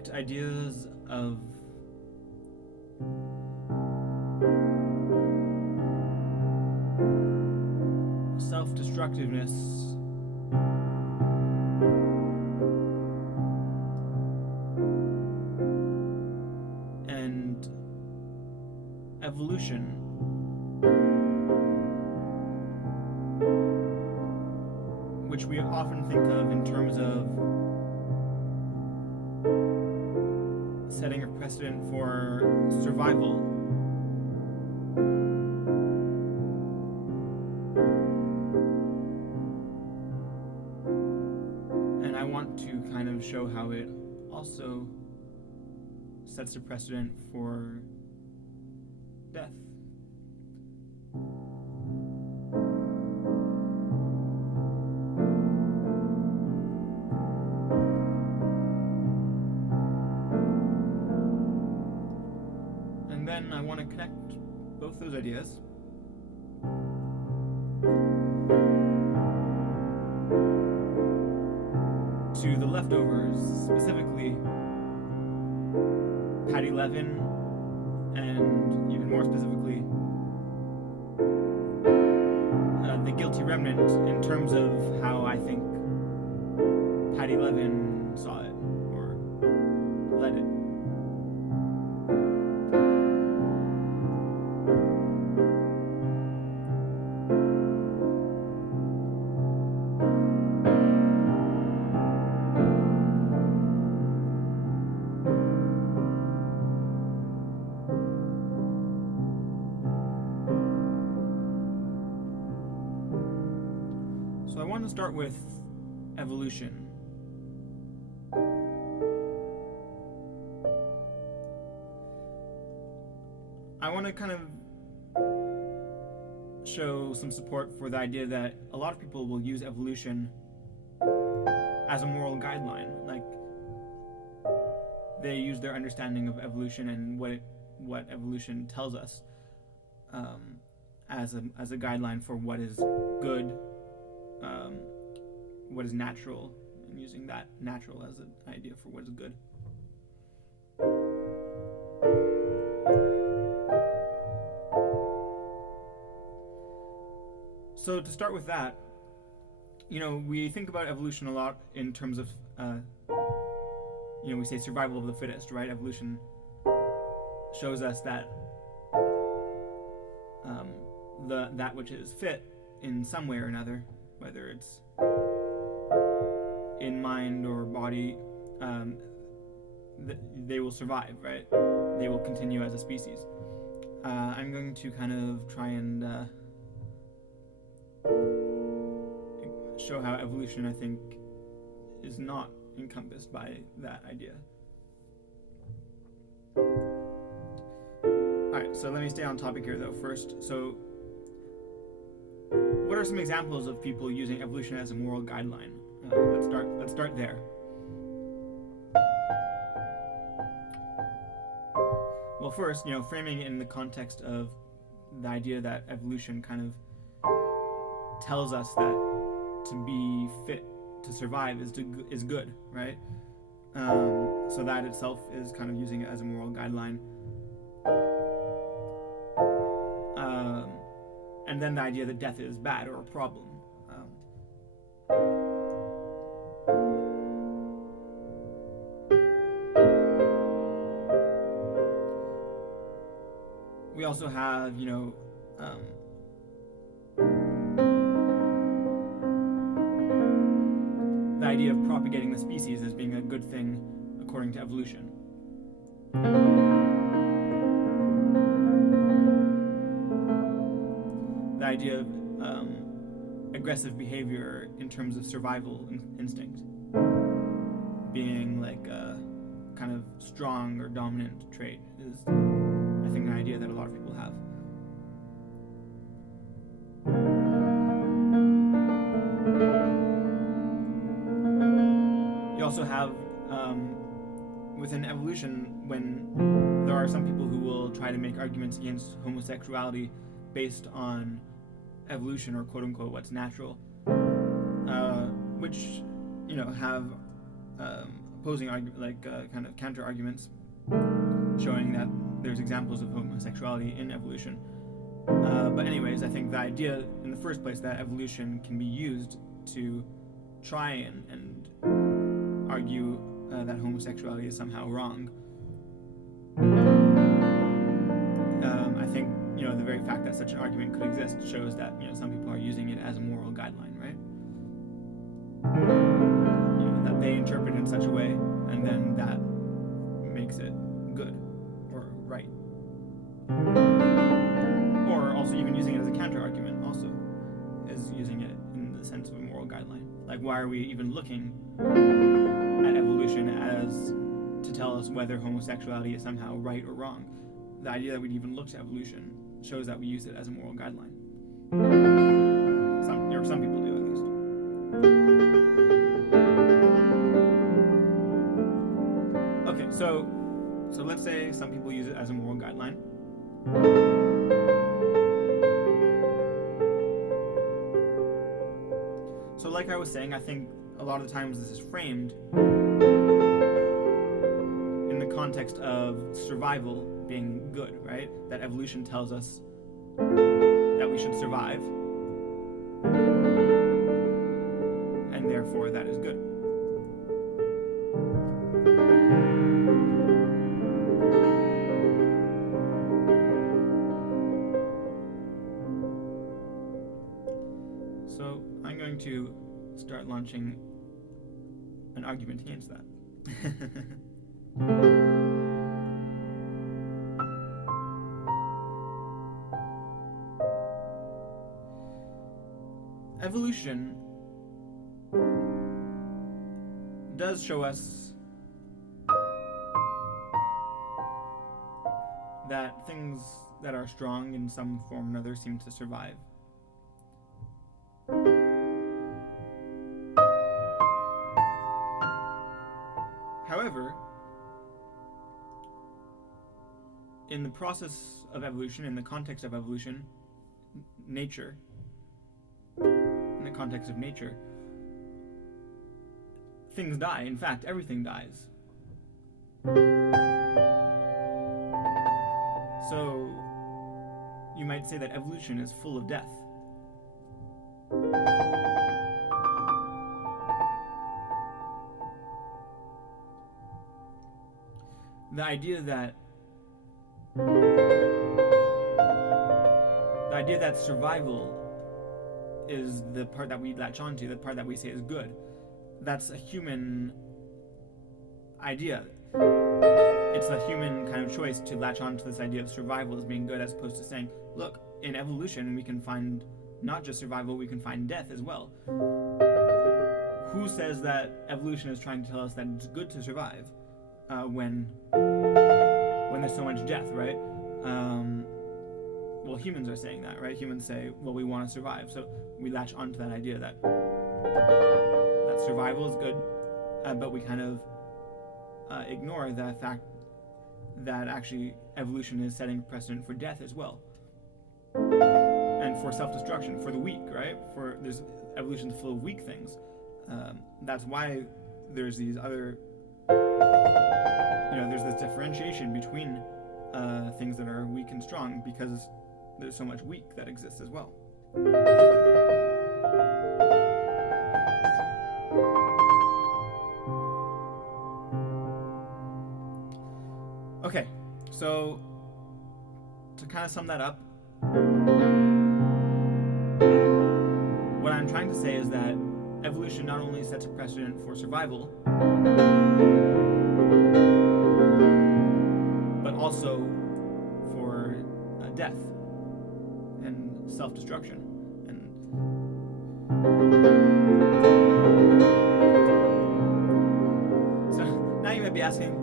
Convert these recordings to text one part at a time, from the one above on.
connect ideas of self-destructiveness and evolution, which we often think of in terms of setting a precedent for survival. And I want to kind of show how it also sets a precedent for death. And then I want to connect both those ideas to the leftovers, specifically Patti Levin, and even more specifically the guilty remnant, in terms of how I think Patti Levin saw it or led it. So I want to start with evolution. I want to kind of show some support for the idea that a lot of people will use evolution as a moral guideline. Like, they use their understanding of evolution and what evolution tells us as a guideline for what is good, what is natural, and using that natural as an idea for what is good. So to start with that, we think about evolution a lot in terms of, we say survival of the fittest, right? Evolution shows us that that which is fit in some way or another, whether it's in mind or body, they will survive, right? They will continue as a species. I'm going to kind of try and show how evolution, I think, is not encompassed by that idea. Alright, so let me stay on topic here though first. So, what are some examples of people using evolution as a moral guideline? Let's start there. Well, first, framing it in the context of the idea that evolution kind of tells us that to be fit to survive is good, right? So that itself is kind of using it as a moral guideline. And then the idea that death is bad or a problem. We also have, the idea of propagating the species as being a good thing according to evolution. The idea of aggressive behavior in terms of survival instinct being like a kind of strong or dominant trait is, I think, an idea that a lot of people have. You also have, within evolution, when there are some people who will try to make arguments against homosexuality based on evolution or quote-unquote what's natural, which, have opposing kind of counter arguments, showing that there's examples of homosexuality in evolution. But anyways, I think the idea in the first place that evolution can be used to try and argue that homosexuality is somehow wrong. I think the very fact that such an argument could exist shows that some people are using it as a moral guideline, right? That they interpret it in such a way, and then that makes it good or right. Or also even using it as a counter argument also is using it in the sense of a moral guideline. Like, why are we even looking at evolution as to tell us whether homosexuality is somehow right or wrong? The idea that we'd even look to evolution shows that we use it as a moral guideline. Some people do, at least. Okay, so let's say some people use it as a moral guideline. So like I was saying, I think a lot of the times this is framed in the context of survival being good, right? That evolution tells us that we should survive, and therefore that is good. So I'm going to start launching an argument against that. Evolution does show us that things that are strong in some form or another seem to survive. However, in the process of evolution, in the context of evolution, nature, context of nature, things die. In fact, everything dies. So you might say that evolution is full of death. The idea that survival is the part that we latch onto, the part that we say is good. That's a human idea. It's a human kind of choice to latch onto this idea of survival as being good, as opposed to saying, look, in evolution we can find not just survival, we can find death as well. Who says that evolution is trying to tell us that it's good to survive when there's so much death, right? Well, humans are saying that, right? Humans say, well, we want to survive. So we latch onto that idea that survival is good, but we kind of ignore the fact that actually evolution is setting precedent for death as well. And for self-destruction, for the weak, right? Evolution's full of weak things. That's why there's these other, there's this differentiation between things that are weak and strong, because there's so much weak that exists as well. Okay, so to kind of sum that up, what I'm trying to say is that evolution not only sets a precedent for survival, but also for death and self-destruction. And so now you might be asking,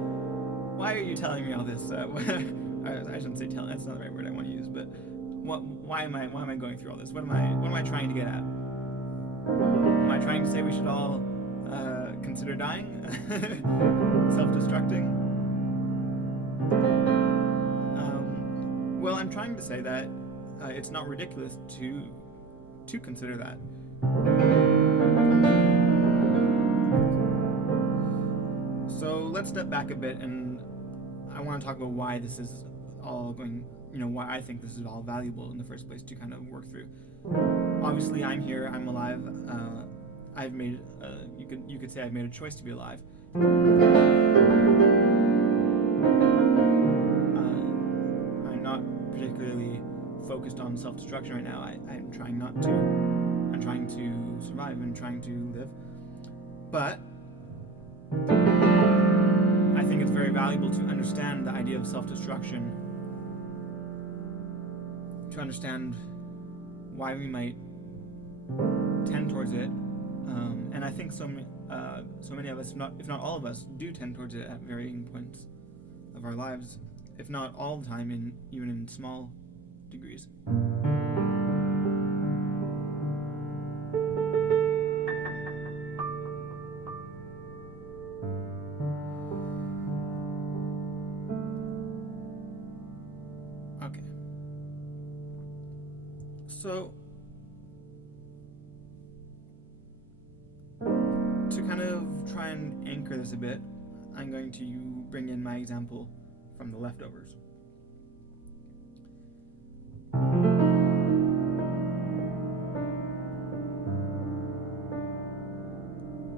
why are you telling me all this? I shouldn't say telling. That's not the right word I want to use. But why am I going through all this? What am I trying to get at? Am I trying to say we should all consider dying, self-destructing? Well, I'm trying to say that it's not ridiculous to consider that. let's step back a bit, and I want to talk about why this is all going, why I think this is all valuable in the first place to kind of work through. Obviously, I'm here, I'm alive. I've made, you could say I've made a choice to be alive. I'm not particularly focused on self-destruction right now. I'm trying not to. I'm trying to survive and trying to live. But I think it's very valuable to understand the idea of self-destruction, to understand why we might tend towards it, and I think so many of us, if not all of us, do tend towards it at varying points of our lives, if not all the time, even in small degrees. Okay. So, to kind of try and anchor this a bit, I'm going to bring in my example from The Leftovers.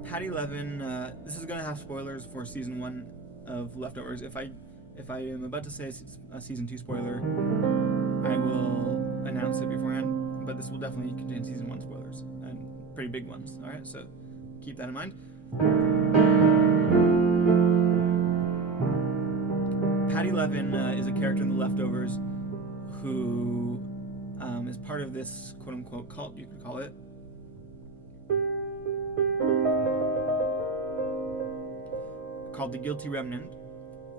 Patti Levin, this is going to have spoilers for season 1 of Leftovers. If I am about to say a season 2 spoiler, I will announce it beforehand, but this will definitely contain season 1 spoilers, and pretty big ones, alright? So keep that in mind. Patti Levin is a character in The Leftovers who is part of this quote-unquote cult, you could call it, called the Guilty Remnant,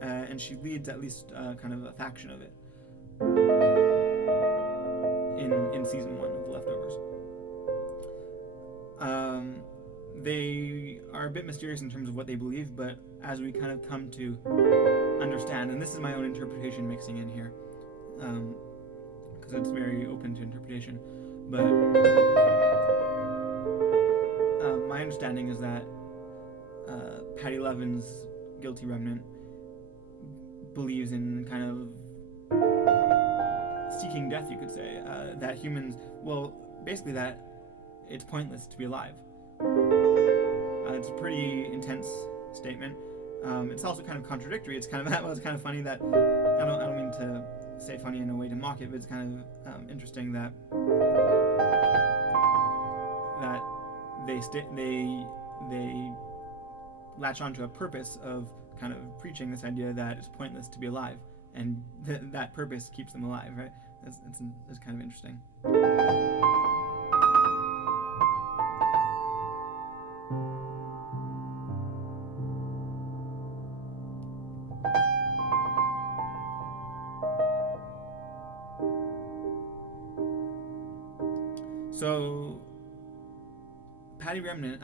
and she leads at least kind of a faction of it in season 1 of The Leftovers. They are a bit mysterious in terms of what they believe, but as we kind of come to understand, and this is my own interpretation mixing in here, because it's very open to interpretation, but my understanding is that Patti Levin's Guilty Remnant believes in kind of seeking death, you could say, that humans, basically that it's pointless to be alive. It's a pretty intense statement. It's also kind of contradictory. It's kind of it's kind of funny that I don't mean to say funny in a way to mock it, but it's kind of interesting that they latch onto a purpose of kind of preaching this idea that it's pointless to be alive, and that purpose keeps them alive, right? It's kind of interesting. So, Patti Levin.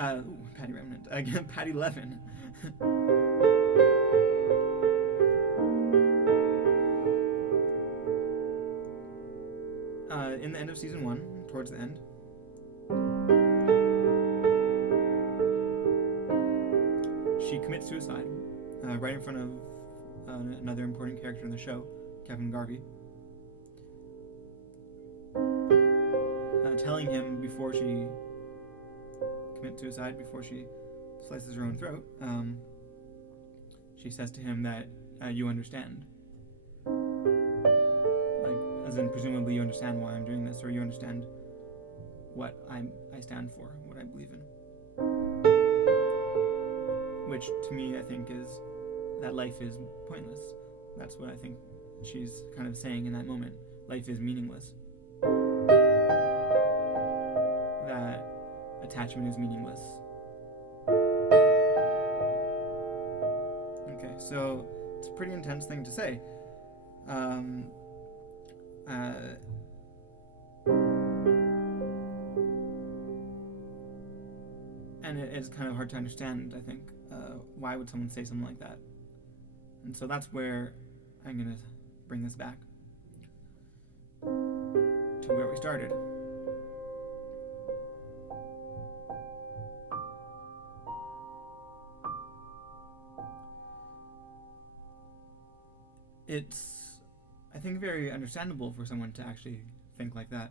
In the end of season 1, towards the end, she commits suicide right in front of another important character in the show, Kevin Garvey, telling him before she commits suicide, before she slices her own throat, she says to him that you understand. As in, presumably you understand why I'm doing this, or you understand what I stand for, what I believe in. Which, to me, I think is that life is pointless. That's what I think she's kind of saying in that moment. Life is meaningless. That attachment is meaningless. Okay, so it's a pretty intense thing to say. And it's kind of hard to understand, I think, why would someone say something like that? And so that's where I'm going to bring this back to where we started. it's, I think, very understandable for someone to actually think like that.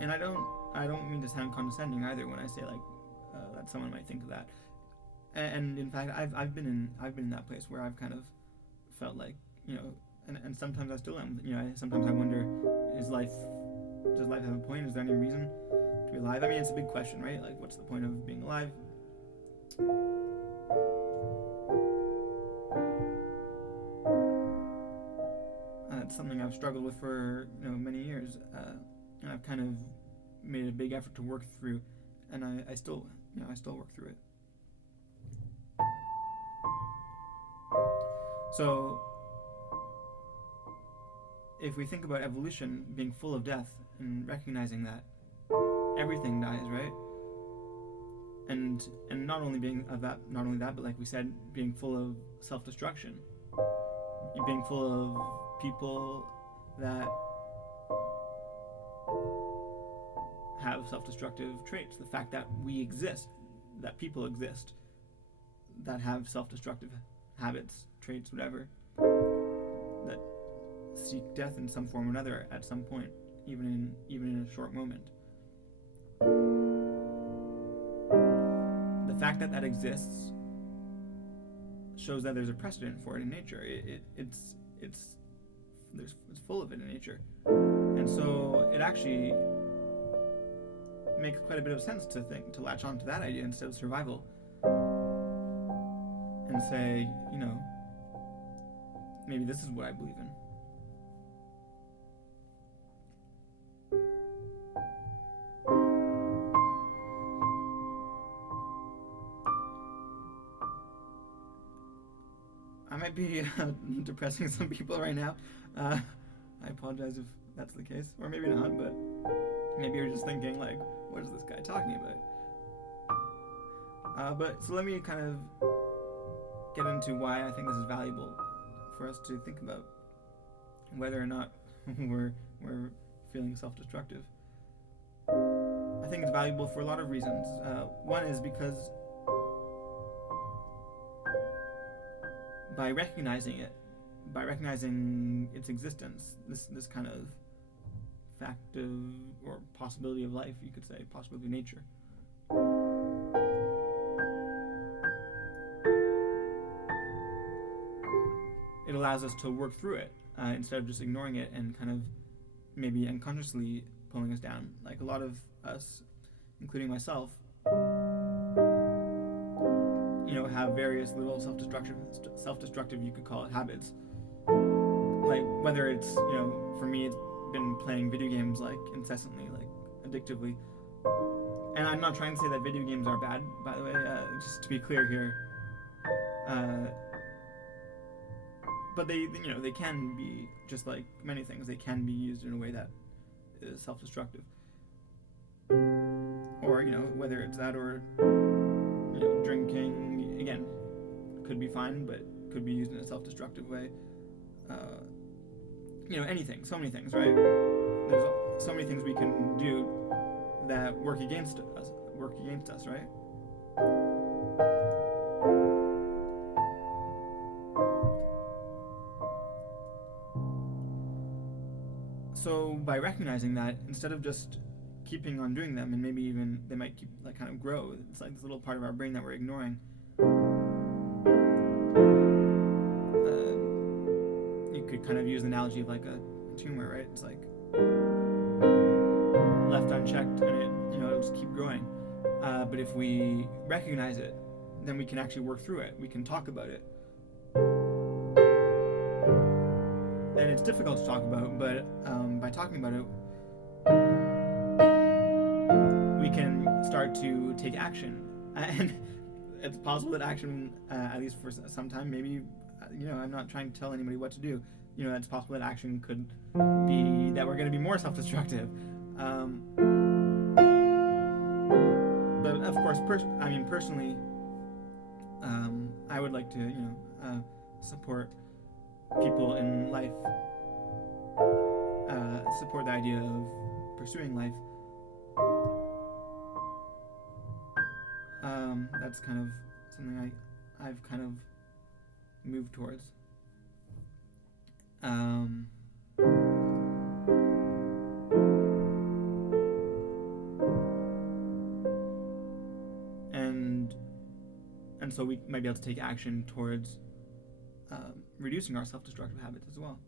And I don't mean to sound condescending either when I say like that someone might think of that. And in fact, I've been in that place where I've kind of felt like, and sometimes I still am. Sometimes I wonder, does life have a point? Is there any reason to be alive? I mean, it's a big question, right? Like, what's the point of being alive? It's something I've struggled with for many years, and I've kind of made a big effort to work through, and I still work through it. So, if we think about evolution being full of death and recognizing that everything dies, right? And not only that, but like we said, being full of self-destruction, being full of people that have self-destructive traits. The fact that we exist, that people exist, that have self-destructive habits, traits, whatever, that seek death in some form or another at some point, even in a short moment. The fact that that exists shows that there's a precedent for it in nature. It's full of it in nature, and so it actually makes quite a bit of sense to latch on to that idea instead of survival, and say, maybe this is what I believe in. I might be depressing some people right now. I apologize if that's the case, or maybe not, but maybe you're just thinking, like, what is this guy talking about? But so let me kind of get into why I think this is valuable for us to think about whether or not we're feeling self-destructive. I think it's valuable for a lot of reasons. One is because by recognizing its existence, this kind of fact of, or possibility of life, you could say, possibility of nature, it allows us to work through it instead of just ignoring it and kind of maybe unconsciously pulling us down. Like a lot of us, including myself, have various little self-destructive, you could call it, habits. Like whether it's, for me, it's been playing video games like incessantly, like addictively. And I'm not trying to say that video games are bad, by the way, just to be clear here. But they can be, just like many things, they can be used in a way that is self-destructive. Or, whether it's that or, drinking, again, could be fine, but could be used in a self-destructive way. Anything, so many things, right? There's so many things we can do that work against us, right? So by recognizing that, instead of just keeping on doing them, and maybe even they might keep, like, kind of grow, it's like this little part of our brain that we're ignoring. You could kind of use the analogy of like a tumor, right? It's like left unchecked and it'll just keep growing. But if we recognize it, then we can actually work through it. We can talk about it. And it's difficult to talk about, but by talking about it, we can start to take action. And it's possible that action, at least for some time, maybe, I'm not trying to tell anybody what to do. It's possible that action could be that we're going to be more self-destructive. But of course, personally, I would like to, support people in life, support the idea of pursuing life. That's kind of something I've kind of move towards. And so we might be able to take action towards reducing our self-destructive habits as well.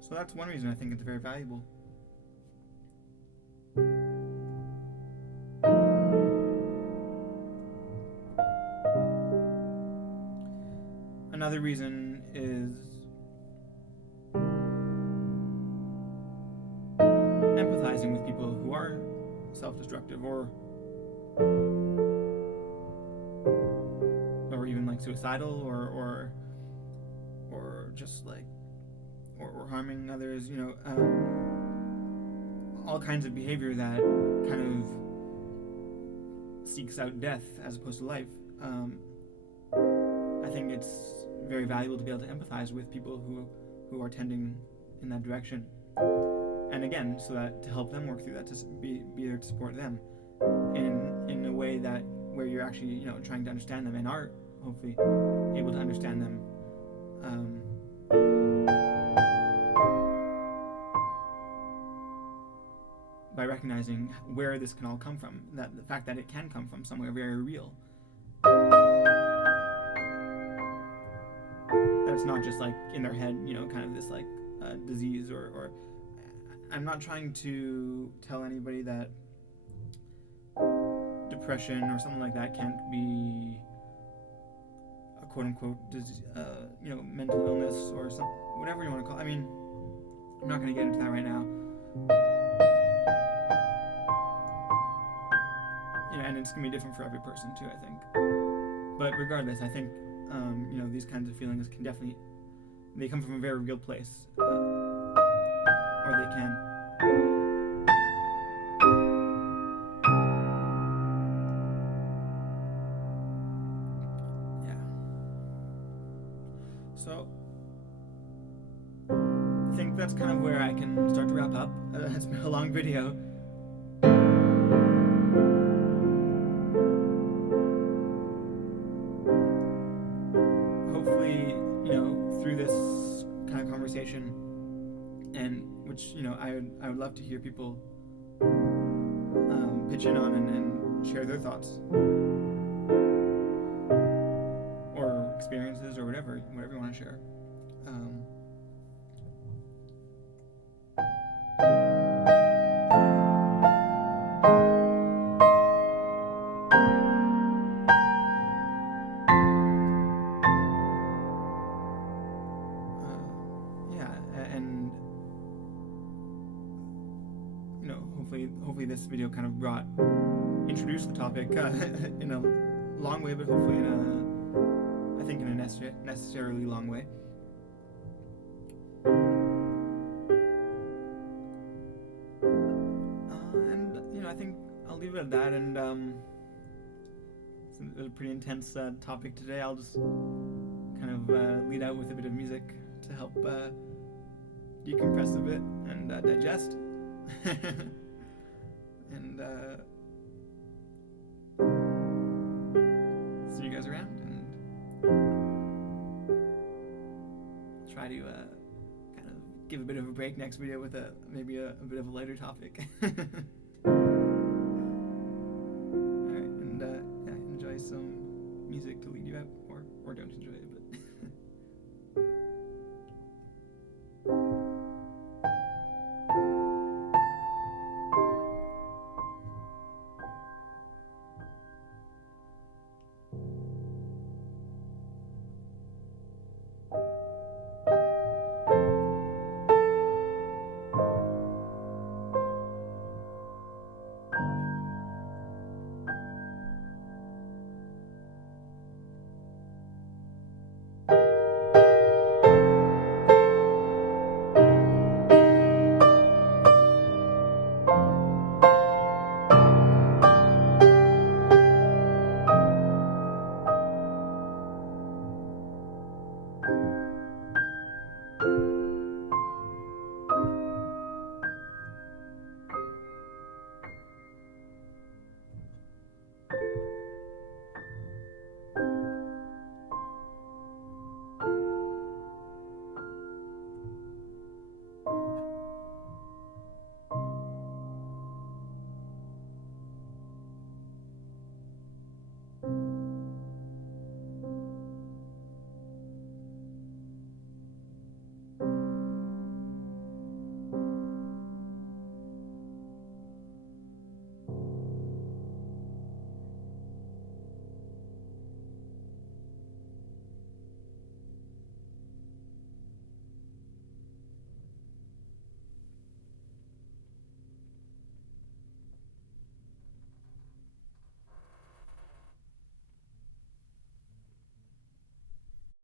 So that's one reason I think it's very valuable. Another reason is empathizing with people who are self-destructive or even like suicidal or just like or harming others, all kinds of behavior that kind of seeks out death as opposed to life. I think it's very valuable to be able to empathize with people who are tending in that direction. And again, so that to help them work through that, to be there to support them in a way that where you're actually trying to understand them and are hopefully able to understand them. By recognizing where this can all come from, that the fact that it can come from somewhere very real. That it's not just like in their head, kind of this like disease or I'm not trying to tell anybody that depression or something like that can't be a quote-unquote mental illness or some whatever you want to call it. I mean, I'm not going to get into that right now. And it's going to be different for every person too, I think. But regardless, I think these kinds of feelings can definitely, they come from a very real place, or they can. Yeah. So I think that's kind of where I can start to wrap up. It's been a long video. And which I would love to hear people pitch in on and share their thoughts or experiences or whatever you want to share. Hopefully this video kind of introduced the topic in a long way, but hopefully in a necessarily long way. And I think I'll leave it at that. And it's a pretty intense topic today. I'll just kind of lead out with a bit of music to help decompress a bit and digest. And see you guys around, and try to kind of give a bit of a break next video with maybe a bit of a lighter topic.